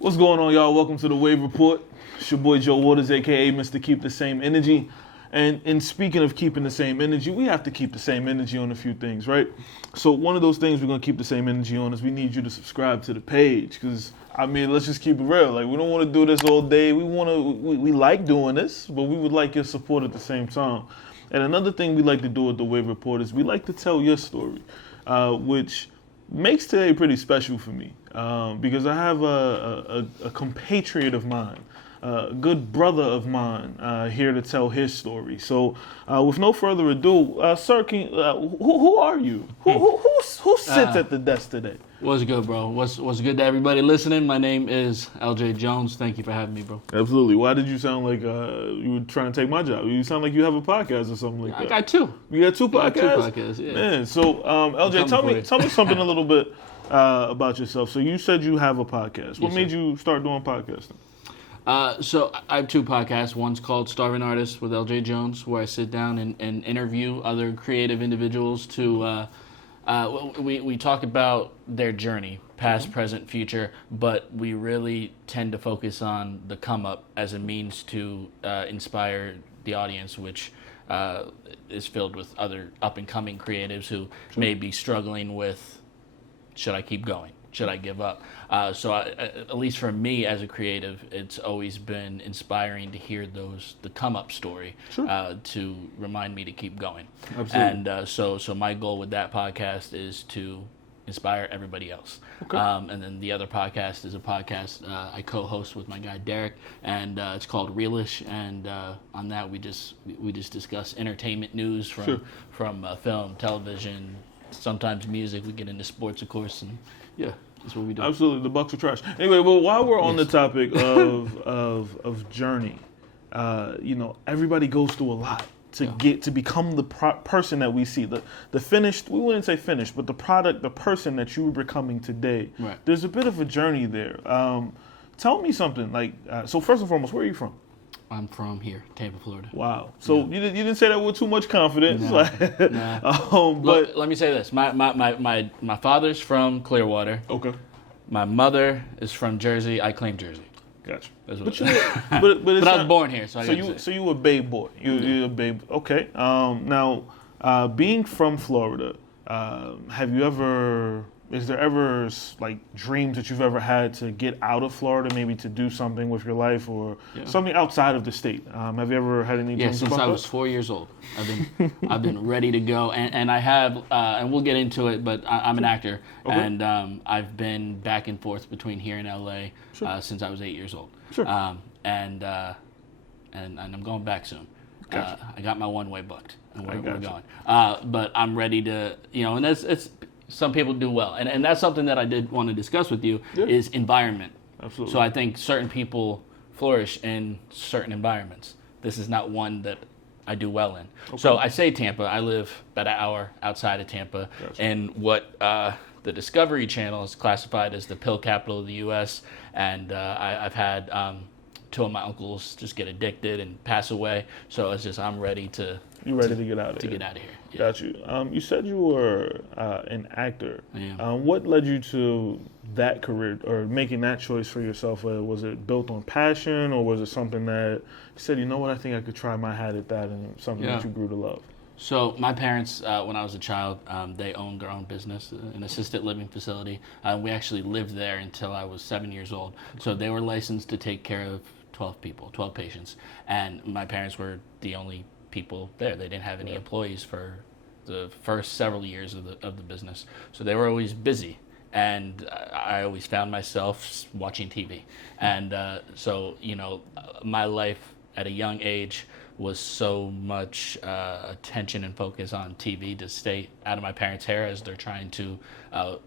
What's going on, y'all? Welcome to the Wave Report. It's your boy Joe Waters, aka Mr. Keep the Same Energy. And speaking of keeping the same energy, we have to keep the same energy on a few things, right? So one of those things we're gonna keep the same energy on is we need you to subscribe to the page, because I mean, let's just keep it real. Like, we don't want to do this all day. We like doing this, but we would like your support at the same time. And another thing we like to do at the Wave Report is we like to tell your story, which makes today pretty special for me, because I have a compatriot of mine, a good brother of mine here to tell his story. So with no further ado, sir, who are you? Who sits at the desk today? What's good, bro? What's good to everybody listening? My name is LJ Jones. Thank you for having me, bro. Absolutely. Why did you sound like you were trying to take my job? You sound like you have a podcast or something like that. I got two. You got two podcasts? Got two podcasts, yeah. Man, so LJ, tell me something a little bit about yourself. So you said you have a podcast. What made you start doing podcasting? So I have two podcasts. One's called Starving Artist with LJ Jones, where I sit down and interview other creative individuals to... we talk about their journey, past, present, future, but we really tend to focus on the come up as a means to inspire the audience, which is filled with other up and coming creatives who may be struggling with, should I keep going? Should I give up? So at least for me as a creative, it's always been inspiring to hear the come up story to remind me to keep going. Absolutely. And so my goal with that podcast is to inspire everybody else. Okay. And then the other podcast is a podcast I co-host with my guy Derek, and it's called Realish. And on that we just discuss entertainment news from film, television, sometimes music. We get into sports, of course, and yeah. That's what we do. Absolutely, the Bucks are trash. Anyway, well, while we're on the topic of journey, everybody goes through a lot to become the person that we see. The finished, we wouldn't say finished, but the product, the person that you're becoming today. Right. There's a bit of a journey there. Tell me something. So first and foremost, where are you from? I'm from here, Tampa, Florida. Wow. So you didn't say that with too much confidence. No. But let me say this: my father's from Clearwater. Okay. My mother is from Jersey. I claim Jersey. Gotcha. But I was born here, so you a Bay boy. You're a Bay. Okay. Now, being from Florida, is there ever dreams that you've ever had to get out of Florida, maybe to do something with your life or something outside of the state? Have you ever had any dreams since about I that? was 4 years old. I've been ready to go, and I have, and we'll get into it. But I'm an actor, and I've been back and forth between here and LA since I was 8 years old. Sure. And I'm going back soon. Gotcha. I got my one-way booked, and we're gotcha. going. But I'm ready to, and it's some people do well, and that's something that I did want to discuss with you is environment. Absolutely. So I think certain people flourish in certain environments. This is not one that I do well in. Okay. So I say Tampa. I live about an hour outside of Tampa, and what the Discovery Channel is classified as the pill capital of the U.S. And I've had two of my uncles just get addicted and pass away. So it's just I'm ready to. You ready to get out of here? To get out of here. Yeah. Got you. You said you were an actor. I am. What led you to that career or making that choice for yourself? Was it built on passion, or was it something that you said, you know what, I think I could try my hat at that, and something that you grew to love? So my parents, when I was a child, they owned their own business, an assisted living facility. We actually lived there until I was 7 years old. So they were licensed to take care of 12 patients. And my parents were the only people there. They didn't have any employees for the first several years of the business. So they were always busy. And I always found myself watching TV. And so, my life at a young age was so much attention and focus on TV to stay out of my parents' hair as they're trying to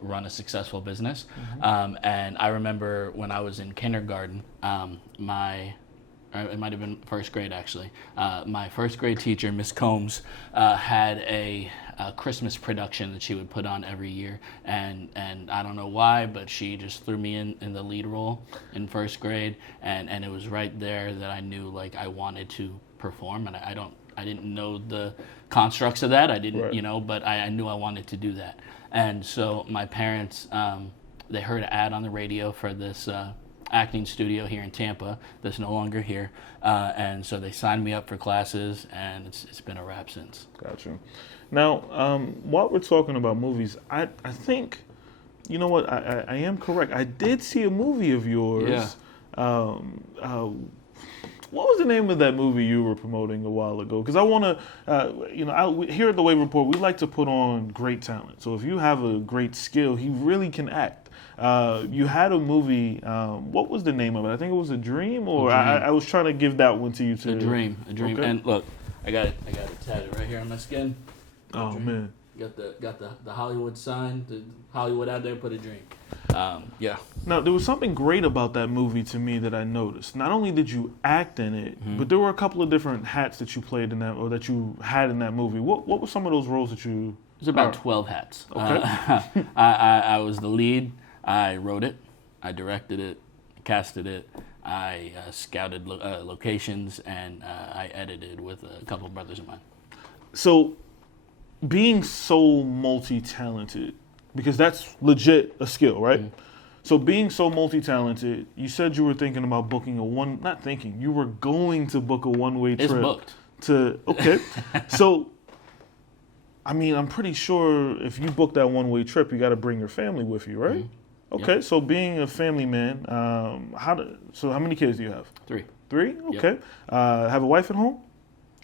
run a successful business. Mm-hmm. And I remember when I was in kindergarten, it might have been first grade actually, my first grade teacher, Miss Combs, had a Christmas production that she would put on every year, and I don't know why, but she just threw me in the lead role in first grade, and it was right there that I knew I wanted to perform, and I didn't know the constructs of that. I didn't, but I knew I wanted to do that. And so my parents, they heard an ad on the radio for this acting studio here in Tampa that's no longer here, and so they signed me up for classes, and it's been a wrap since. Gotcha. Now, while we're talking about movies, I think, you know what, I am correct. I did see a movie of yours. Yeah. What was the name of that movie you were promoting a while ago? Because I want to, here at the Wave Report, we like to put on great talent. So if you have a great skill, he really can act. You had a movie. What was the name of it? I think it was A Dream, or Dream. I was trying to give that one to you too. A dream. Okay. And look, I got it tatted right here on my skin. Oh man. Got the Hollywood sign, the Hollywood out there, put a dream. Yeah. Now, there was something great about that movie to me that I noticed. Not only did you act in it, but there were a couple of different hats that you played in that, or that you had in that movie. What were some of those roles that you... It was about 12 hats. Okay. I was the lead. I wrote it. I directed it. Casted it. I scouted locations, and I edited with a couple of brothers of mine. So, being so multi-talented, because that's legit a skill, right? So being so multi-talented, you said you were thinking about booking you were going to book a one-way trip. It's booked. Okay. So, I mean, I'm pretty sure if you book that one-way trip, you got to bring your family with you, right? Okay, Yep. so being a family man, how many kids do you have? 3. 3? Okay. Yep. Have a wife at home?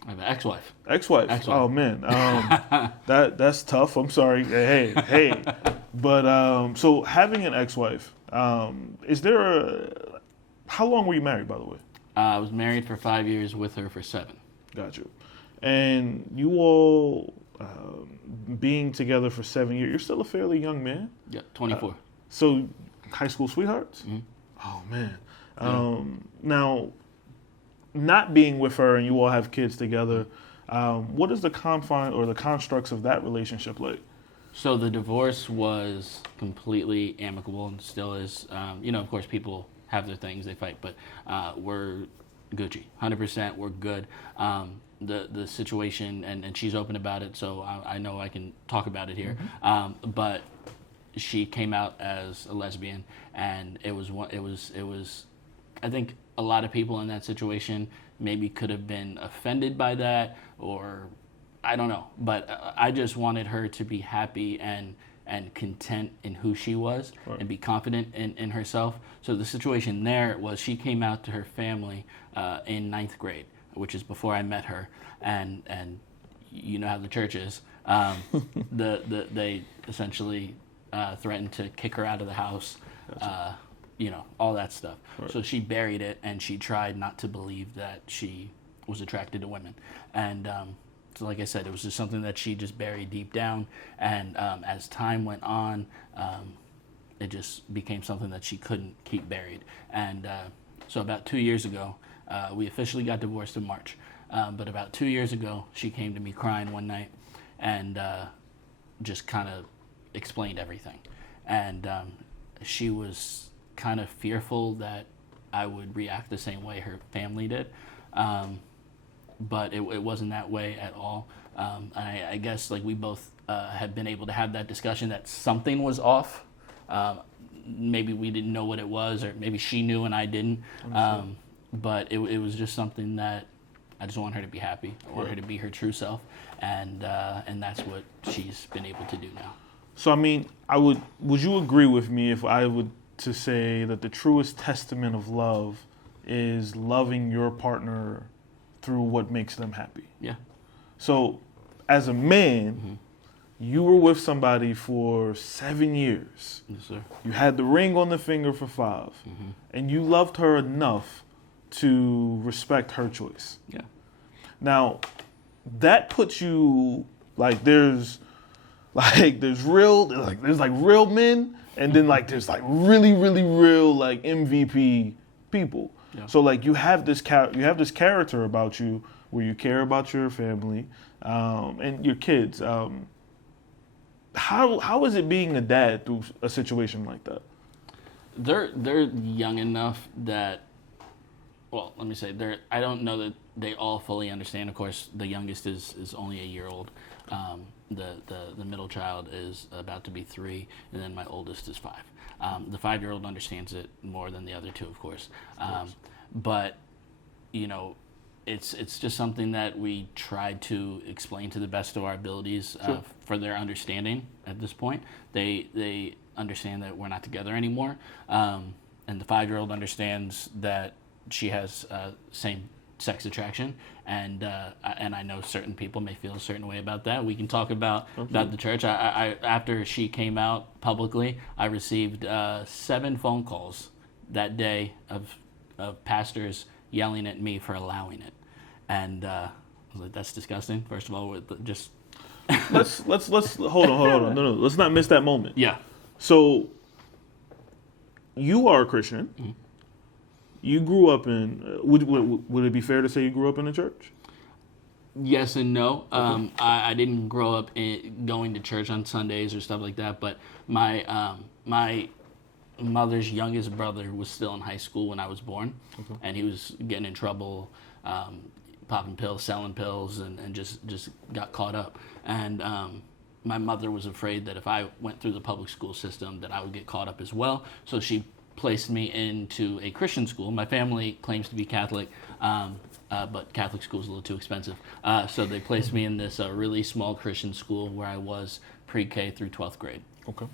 I have an ex-wife. Ex-wife. Oh man, that's tough. I'm sorry. Hey. But so having an ex-wife, is there how long were you married, by the way? I was married for 5 years, with her for 7. Got you. And you all being together for 7 years, you're still a fairly young man. Yeah, 24. So high school sweethearts? Mm-hmm. Oh man. Now, not being with her and you all have kids together, what is the confine or the constructs of that relationship like? So the divorce was completely amicable and still is. Of course, people have their things, they fight, but we're Gucci, 100%. We're good. The situation, and she's open about it, so I know I can talk about it here. But she came out as a lesbian, and it was. I think a lot of people in that situation maybe could have been offended by that, or I don't know. But I just wanted her to be happy and content in who she was, right, and be confident in herself. So the situation there was she came out to her family in 9th grade, which is before I met her, and you know how the church is. They essentially threatened to kick her out of the house. All that stuff. Right. So she buried it, and she tried not to believe that she was attracted to women. And so like I said, it was just something that she just buried deep down. And as time went on, it just became something that she couldn't keep buried. And so about 2 years ago, we officially got divorced in March. But about 2 years ago, she came to me crying one night and just kind of explained everything. And she was kind of fearful that I would react the same way her family did, but it wasn't that way at all. I guess like we both had been able to have that discussion that something was off. Maybe we didn't know what it was, or maybe she knew and I didn't. But it was just something that I just want her to be happy. I want her to be her true self, and that's what she's been able to do now. So I mean, would you agree with me if I would to say that the truest testament of love is loving your partner through what makes them happy? Yeah. So as a man, you were with somebody for 7 years. Yes, sir. You had the ring on the finger for 5. And you loved her enough to respect her choice. Yeah. Like that puts you there's real men, and then there's really real MVP people. Yeah. So you have this character about you where you care about your family and your kids. How is it being a dad through a situation like that? They're young enough that, well, let me say, I don't know that they all fully understand. Of course, the youngest is only a year old. The middle child is about to be 3, and then my oldest is 5. The 5-year-old understands it more than the other two, of course. But, it's just something that we try to explain to the best of our abilities for their understanding at this point. They understand that we're not together anymore. And the 5-year-old understands that she has same-sex attraction, and I know certain people may feel a certain way about that. We can talk about the church. I after she came out publicly, I received 7 phone calls that day of pastors yelling at me for allowing it, and I was like, "That's disgusting." First of all, just let's hold on. No, let's not miss that moment. yeah. So, you are a Christian. Mm-hmm. You grew up in. Would it be fair to say you grew up in the church? Yes and no. Okay. I didn't grow up going to church on Sundays or stuff like that. But my mother's youngest brother was still in high school when I was born, and he was getting in trouble, popping pills, selling pills, and just got caught up. And my mother was afraid that if I went through the public school system, that I would get caught up as well. So she placed me into a Christian school. My family claims to be Catholic, but Catholic school is a little too expensive. So they placed me in this really small Christian school where I was pre-K through 12th grade. Okay.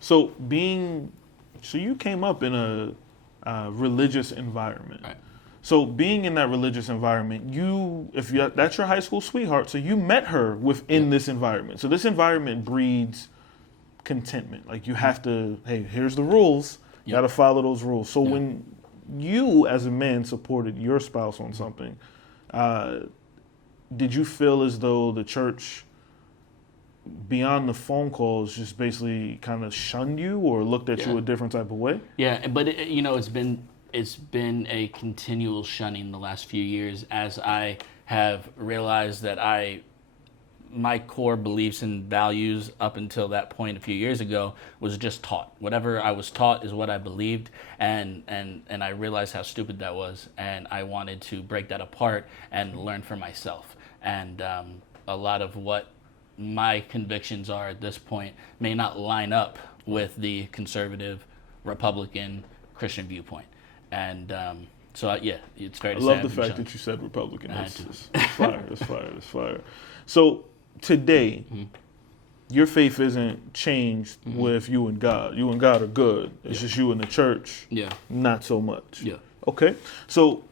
So you came up in a religious environment. Right. So being in that religious environment, that's your high school sweetheart, so you met her within this environment. So this environment breeds contentment. Like you have to, hey, here's the rules. You got to follow those rules. So when you, as a man, supported your spouse on something, did you feel as though the church, beyond the phone calls, just basically kind of shunned you or looked at you a different type of way? Yeah, but it's been a continual shunning the last few years as I have realized that my core beliefs and values up until that point a few years ago was just taught. Whatever I was taught is what I believed, and I realized how stupid that was, and I wanted to break that apart and learn for myself. And a lot of what my convictions are at this point may not line up with the conservative, Republican, Christian viewpoint. And so, it's fair to say. I love the fact that you said Republican. It's fire. It's fire. So today, your faith isn't changed with you and God. You and God are good. It's just you and the church, not so much. Yeah. Okay. So,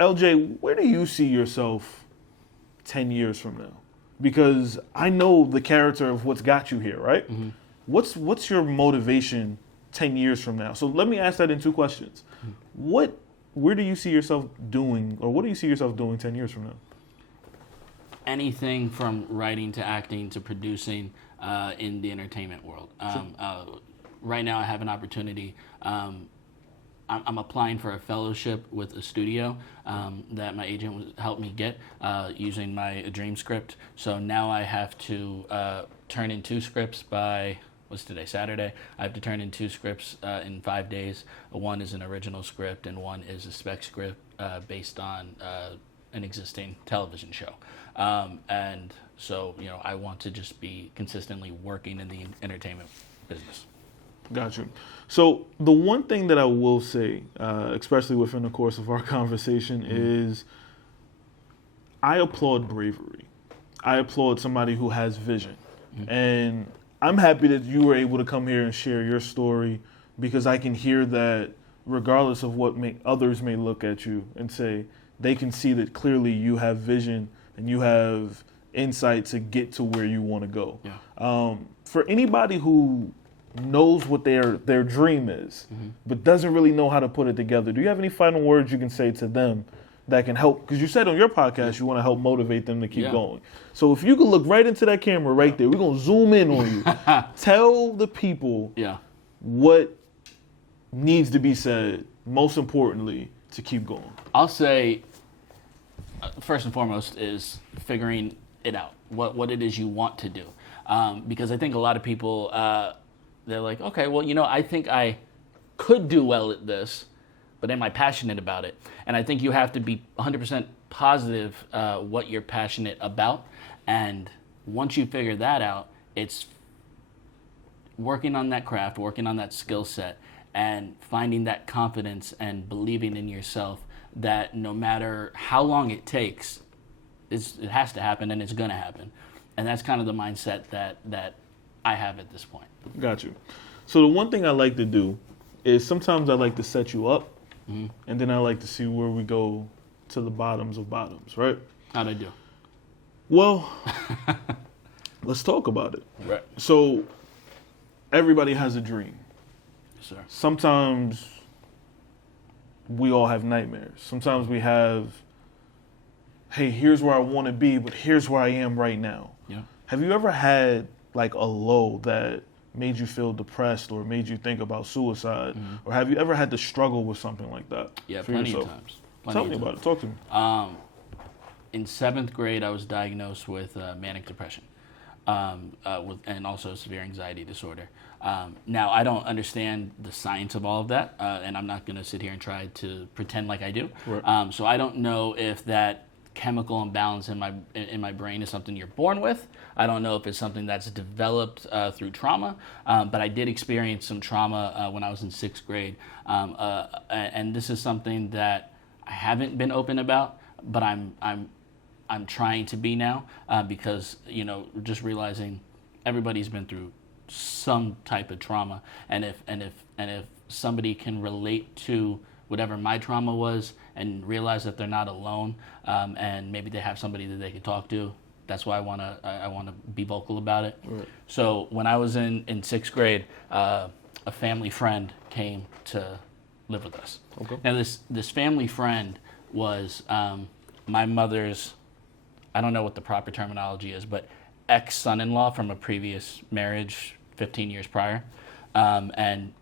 LJ, where do you see yourself 10 years from now? Because I know the character of what's got you here, right? Mm-hmm. What's your motivation 10 years from now? So let me ask that in 2 questions. Where do you see yourself doing, or what do you see yourself doing 10 years from now? Anything from writing to acting to producing in the entertainment world. Right now I have an opportunity. I'm applying for a fellowship with a studio that my agent helped me get using my dream script. So now I have to turn in 2 scripts by, what's today, Saturday? I have to turn in 2 scripts in 5 days. One is an original script and one is a spec script based on an existing television show. And so, I want to just be consistently working in the entertainment business. Got you. So the one thing that I will say, especially within the course of our conversation, is I applaud bravery. I applaud somebody who has vision. And I'm happy that you were able to come here and share your story, because I can hear that regardless of what others may look at you and say, they can see that clearly you have vision and you have insight to get to where you want to go. Yeah. For anybody who knows what their dream is, but doesn't really know how to put it together, do you have any final words you can say to them that can help? Because you said on your podcast you want to help motivate them to keep going. So if you could look right into that camera right there, we're going to zoom in on you. Tell the people what needs to be said, most importantly, to keep going. I'll say, first and foremost, is figuring it out, what it is you want to do. Because I think a lot of people, they're like, okay, well, I think I could do well at this, but am I passionate about it? And I think you have to be 100% positive what you're passionate about. And once you figure that out, it's working on that craft, working on that skill set, and finding that confidence and believing in yourself that no matter how long it takes, it has to happen and it's going to happen. And that's kind of the mindset that I have at this point. Got you. So the one thing I like to do is sometimes I like to set you up, and then I like to see where we go to the bottoms of bottoms, right? How'd I do? Well, let's talk about it. Right. So everybody has a dream. Yes, sir. Sometimes we all have nightmares. Sometimes we have, hey, here's where I want to be, but here's where I am right now. Yeah. Have you ever had like a low that made you feel depressed or made you think about suicide? Or have you ever had to struggle with something like that? Yeah, for plenty yourself? of times. Tell me about it. Talk to me. In 7th grade, I was diagnosed with manic depression, and also severe anxiety disorder. Now, I don't understand the science of all of that, and I'm not going to sit here and try to pretend like I do. Right. So I don't know if that chemical imbalance in my brain is something you're born with. I don't know if it's something that's developed through trauma, but I did experience some trauma when I was in 6th grade, and this is something that I haven't been open about, but I'm trying to be now, because just realizing everybody's been through some type of trauma, and if somebody can relate to whatever my trauma was and realize that they're not alone, and maybe they have somebody that they can talk to, that's why I wanna be vocal about it. Right. So when I was in 6th grade, a family friend came to live with us. Okay. Now this family friend was my mother's, I don't know what the proper terminology is, but ex-son-in-law from a previous marriage 15 years prior. And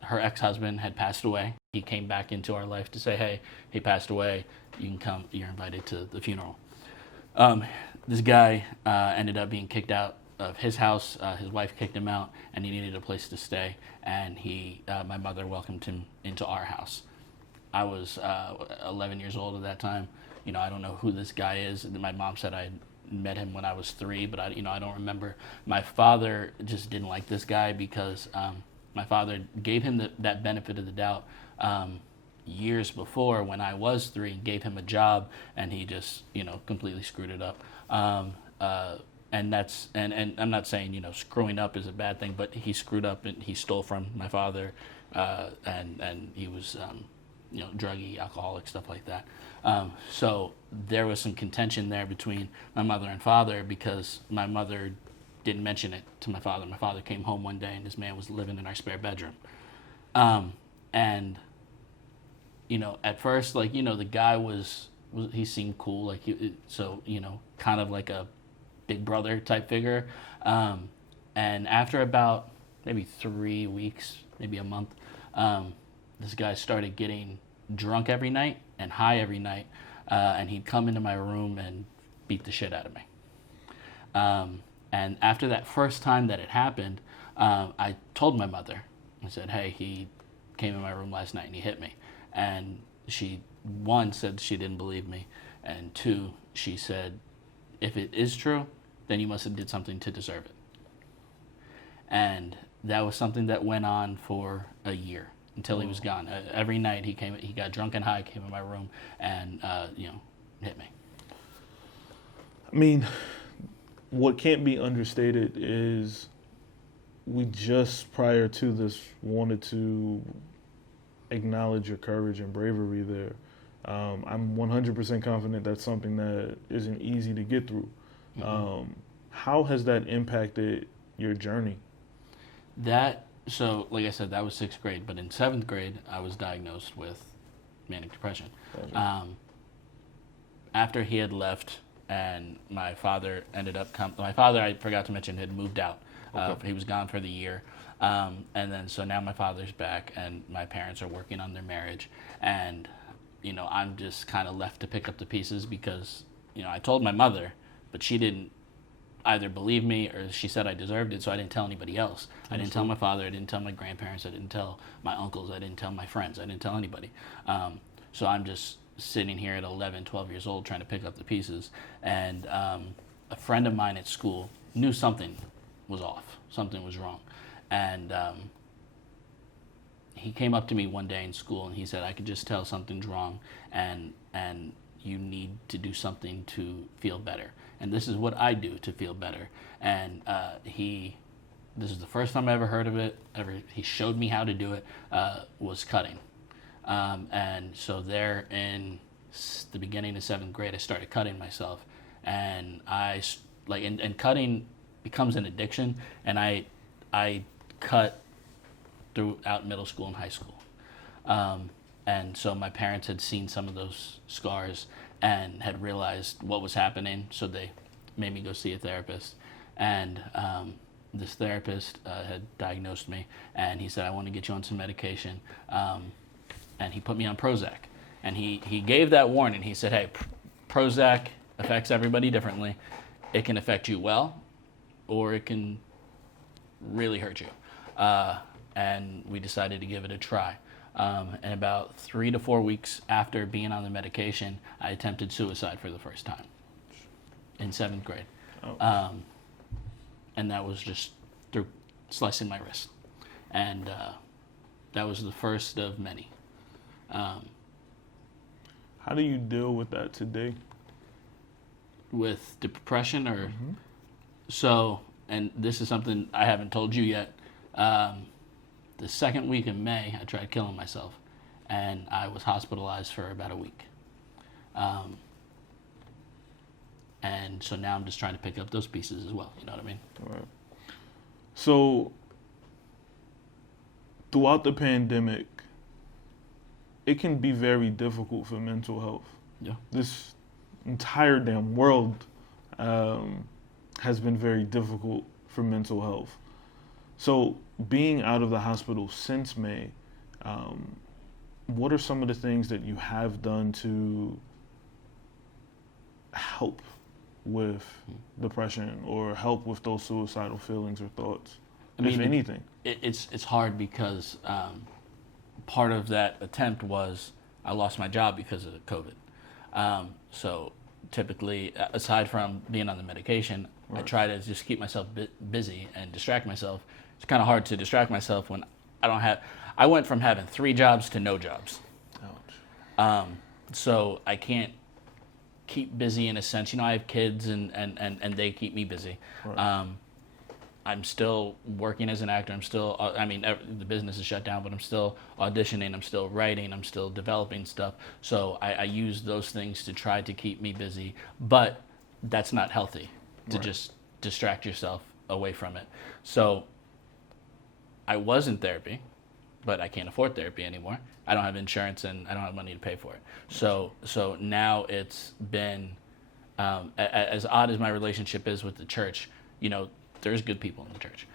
her ex-husband had passed away. He came back into our life to say, hey, he passed away. You can come. You're invited to the funeral. This guy ended up being kicked out of his house. His wife kicked him out, and he needed a place to stay. And my mother welcomed him into our house. I was 11 years old at that time. I don't know who this guy is. My mom said I met him when I was 3, but I don't remember. My father just didn't like this guy because my father gave him that benefit of the doubt years before when I was 3, and gave him a job, and he just completely screwed it up. And I'm not saying screwing up is a bad thing, but he screwed up and he stole from my father, and he was druggy, alcoholic, stuff like that. So there was some contention there between my mother and father because my mother didn't mention it to my father. My father came home one day and this man was living in our spare bedroom. And at first, the guy he seemed cool, kind of like a big brother type figure. And after about maybe 3 weeks, maybe a month, this guy started getting drunk every night and high every night, and he'd come into my room and beat the shit out of me. And after that first time that it happened, I told my mother. I said, hey, he came in my room last night and he hit me. And she, 1, said she didn't believe me, and 2, she said, if it is true, then you must have did something to deserve it. And that was something that went on for a year until he was gone. Every night he got drunk and high, came in my room and hit me. I mean, what can't be understated is we just prior to this wanted to acknowledge your courage and bravery there. I'm 100% confident that's something that isn't easy to get through. Mm-hmm. How has that impacted your journey? So, like I said, that was 6th grade, but in 7th grade, I was diagnosed with manic depression. After he had left, and my father ended up my father, I forgot to mention, had moved out. Okay. He was gone for the year. And then, so now my father's back, and my parents are working on their marriage, and, I'm just kind of left to pick up the pieces because, I told my mother, but she didn't either believe me or she said I deserved it, so I didn't tell anybody else. I didn't tell my father, I didn't tell my grandparents, I didn't tell my uncles, I didn't tell my friends, I didn't tell anybody. So I'm just sitting here at 11, 12 years old trying to pick up the pieces, and a friend of mine at school knew something was off, something was wrong. And he came up to me one day in school and he said, I could just tell something's wrong, and you need to do something to feel better. And this is what I do to feel better. And this is the first time I ever heard of it. He showed me how to do it, was cutting. And so there in the beginning of 7th grade, I started cutting myself. And and cutting becomes an addiction. And I cut throughout middle school and high school. And so my parents had seen some of those scars and had realized what was happening. So they made me go see a therapist. And this therapist had diagnosed me, and he said, I want to get you on some medication. And he put me on Prozac. And he gave that warning. He said, hey, Prozac affects everybody differently. It can affect you well, or it can really hurt you. And we decided to give it a try. And about 3 to 4 weeks after being on the medication, I attempted suicide for the first time in 7th grade. Oh. And that was just through slicing my wrist. And that was the first of many. How do you deal with that today? With depression or... Mm-hmm. So, and this is something I haven't told you yet. The second week in May, I tried killing myself, and I was hospitalized for about a week. And so now I'm just trying to pick up those pieces as well. You know what I mean? All right. So throughout the pandemic, it can be very difficult for mental health. Yeah. This entire damn world has been very difficult for mental health. So being out of the hospital since May, what are some of the things that you have done to help with depression or help with those suicidal feelings or thoughts, if anything? It's hard because part of that attempt was I lost my job because of COVID. So typically, aside from being on the medication, right, I try to just keep myself busy and distract myself. It's kind of hard to distract myself when I went from having 3 jobs to no jobs. Ouch. So I can't keep busy in a sense. You know, I have kids and they keep me busy. Right. I'm still working as an actor. I'm still, the business is shut down, but I'm still auditioning. I'm still writing. I'm still developing stuff. So I use those things to try to keep me busy, but that's not healthy to just distract yourself away from it. So I was in therapy, but I can't afford therapy anymore. I don't have insurance and I don't have money to pay for it. So now it's been, as odd as my relationship is with the church, you know, there's good people in the church.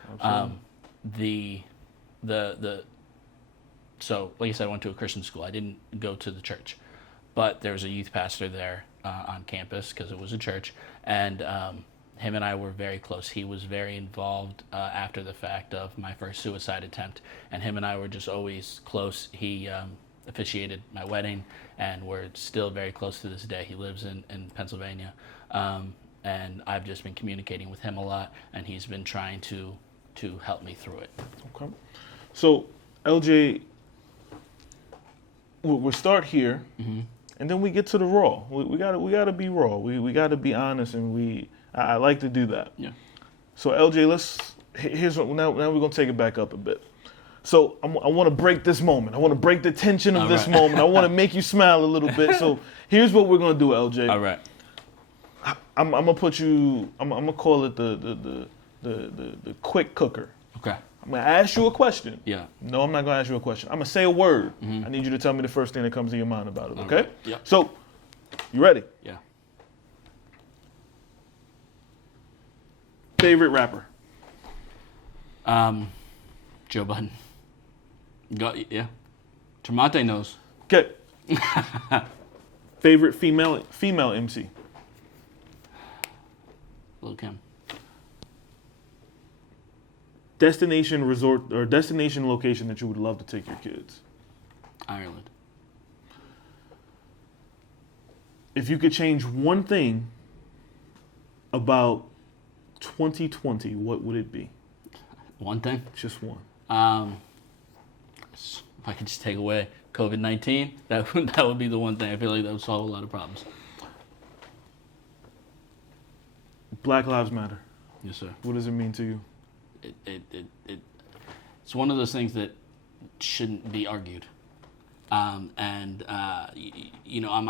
So like I said, I went to a Christian school. I didn't go to the church, but there was a youth pastor there on campus because it was a church, and him and I were very close. He was very involved after the fact of my first suicide attempt, and him and I were just always close. He officiated my wedding, and we're still very close to this day. He lives in Pennsylvania, and I've just been communicating with him a lot, and he's been trying to help me through it. Okay. So, LJ, we'll start here, mm-hmm, and then we get to the raw. We gotta be raw. We gotta be honest, and I like to do that. Yeah. So LJ, here's what, now we're gonna take it back up a bit. So I want to break this moment. I want to break the tension of this moment. I want to make you smile a little bit. So here's what we're gonna do, LJ. All right. I'm gonna put you. I'm gonna call it the quick cooker. Okay. I'm gonna ask you a question. Yeah. No, I'm not gonna ask you a question. I'm gonna say a word. Mm-hmm. I need you to tell me the first thing that comes to your mind about it. Okay. Right. Yeah. So, you ready? Yeah. Favorite rapper? Joe Budden. Yeah. Tremonte knows. Okay. Favorite female MC? Lil' Kim. Destination resort or destination location that you would love to take your kids? Ireland. If you could change one thing about 2020, what would it be? One thing? Just one. If I could just take away COVID-19, that would be the one thing. I feel like that would solve a lot of problems. Black Lives Matter. Yes, sir. What does it mean to you? It's one of those things that shouldn't be argued. On my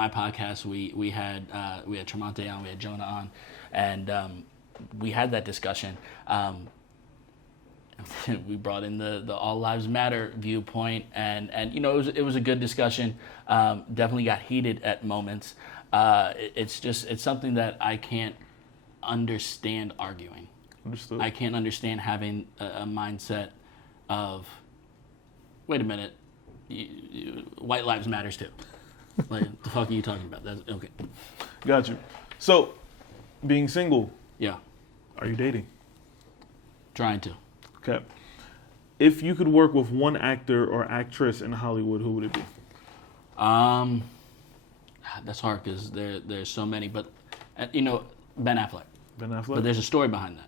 podcast, we had Tremonte on, we had Jonah on, and we had that discussion. We brought in the All Lives Matter viewpoint, and it was a good discussion. Definitely got heated at moments. It's something that I can't understand arguing. Understood. I can't understand having a mindset of, wait a minute, white lives matters too. Like, the fuck are you talking about? That's okay. Got you. So, being single. Yeah. Are you dating? Trying to. Okay. If you could work with one actor or actress in Hollywood, who would it be? That's hard because there's so many, but Ben Affleck. Ben Affleck. But there's a story behind that.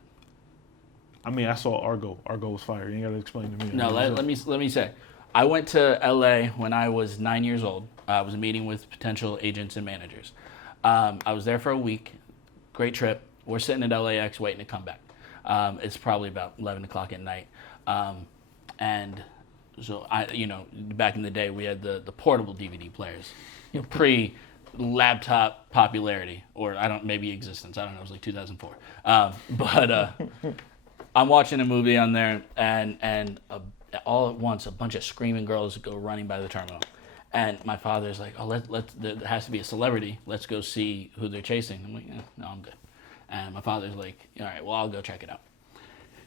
I mean, I saw Argo. Argo was fire. You ain't got to explain to me. No, let me say. I went to LA when I was 9 years old. I was meeting with potential agents and managers. I was there for a week. Great trip. We're sitting at LAX waiting to come back. It's probably about 11 o'clock at night. And so back in the day, we had the portable DVD players, pre-laptop popularity, or maybe existence. I don't know. It was like 2004. But I'm watching a movie on there, and all at once, a bunch of screaming girls go running by the terminal. And my father's like, oh, there has to be a celebrity. Let's go see who they're chasing. I'm like, no, I'm good. And my father's like, all right, well, I'll go check it out.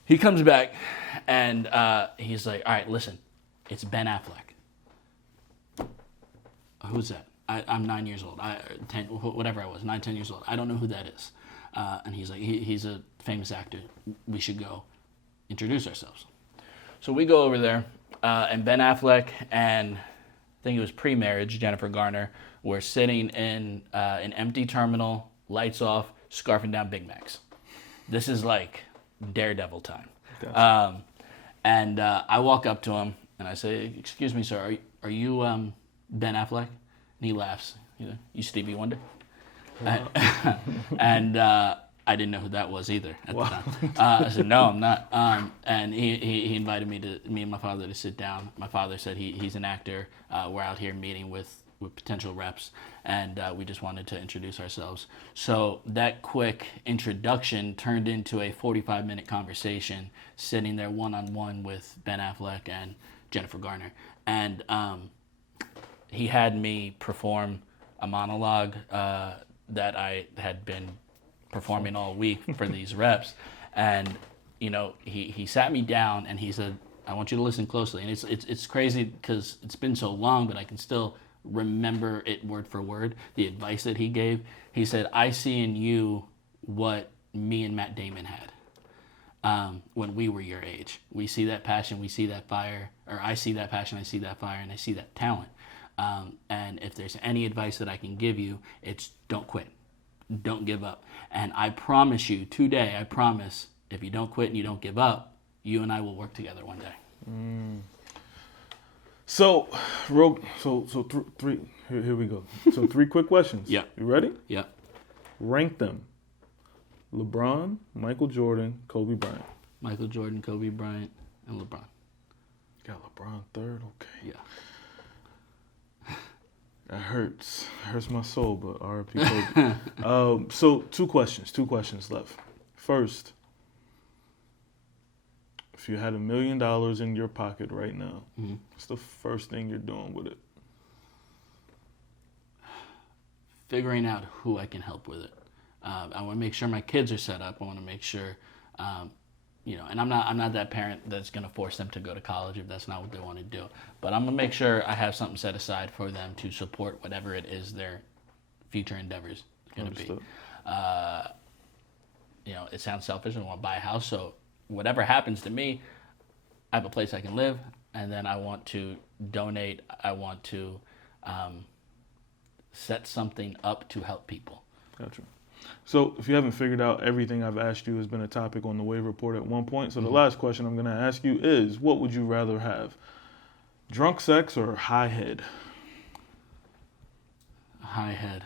He comes back, and he's like, all right, listen, it's Ben Affleck. Who's that? I'm 9 years old. 10 years old. I don't know who that is. And he's like, he's a famous actor. We should go introduce ourselves. So we go over there, and Ben Affleck and I think it was pre-marriage, Jennifer Garner, were sitting in an empty terminal, lights off, scarfing down Big Macs. This is like Daredevil time. Gotcha. And I walk up to him and I say, excuse me, sir, are you Ben Affleck? And he laughs. You Stevie Wonder? Wow. And I didn't know who that was either at the time. I said, no, I'm not. And he invited me and my father to sit down. My father said he's an actor. We're out here meeting with potential reps, and we just wanted to introduce ourselves. So that quick introduction turned into a 45-minute conversation, sitting there one-on-one with Ben Affleck and Jennifer Garner. And he had me perform a monologue that I had been performing all week for these reps. And, he sat me down and he said, I want you to listen closely. And it's crazy because it's been so long, but I can still remember it word for word, the advice that he gave. He said, I see in you what me and Matt Damon had when we were your age. We see that passion, we see that fire, or I see that passion, I see that fire, and I see that talent. And if there's any advice that I can give you, it's don't quit. Don't give up. And I promise you today, if you don't quit and you don't give up, you and I will work together one day. So three. Here we go. So 3 quick questions. Yeah. You ready? Yeah. Rank them. LeBron, Michael Jordan, Kobe Bryant. Michael Jordan, Kobe Bryant, and LeBron. Got LeBron third. Okay. Yeah. That hurts. It hurts my soul, but R.I.P. Kobe. So 2 questions left. First, if you had $1 million in your pocket right now, what's the first thing you're doing with it? Figuring out who I can help with it. I want to make sure my kids are set up. I want to make sure, and I'm not that parent that's going to force them to go to college if that's not what they want to do. But I'm going to make sure I have something set aside for them to support whatever it is their future endeavors going to be. It sounds selfish. I want to buy a house, so whatever happens to me, I have a place I can live, and then I want to donate. I want to set something up to help people. Gotcha. So if you haven't figured out, everything I've asked you has been a topic on the Wave Report at one point. So the last question I'm going to ask you is, what would you rather have? Drunk sex or high head? High head.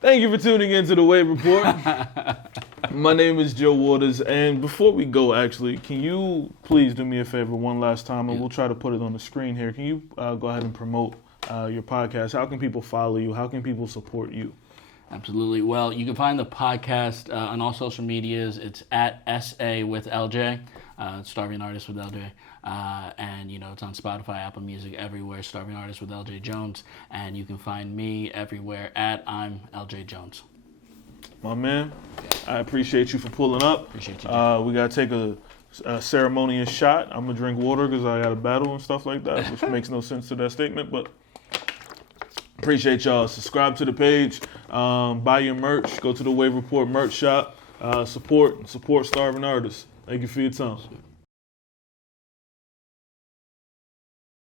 Thank you for tuning in to the Wave Report. My name is Joe Waters, and before we go, actually, can you please do me a favor one last time, and we'll try to put it on the screen here. Can you go ahead and promote your podcast? How can people follow you? How can people support you? Absolutely. Well, you can find the podcast on all social medias. It's at SA with LJ, Starving Artist with LJ. And, it's on Spotify, Apple Music, everywhere, Starving Artist with LJ Jones. And you can find me everywhere at I'm LJ Jones. My man, I appreciate you for pulling up. Appreciate you. We got to take a ceremonious shot. I'm going to drink water because I got a battle and stuff like that, which makes no sense to that statement, but appreciate y'all. Subscribe to the page, buy your merch, go to the Wave Report merch shop, support Starving Artists. Thank you for your time.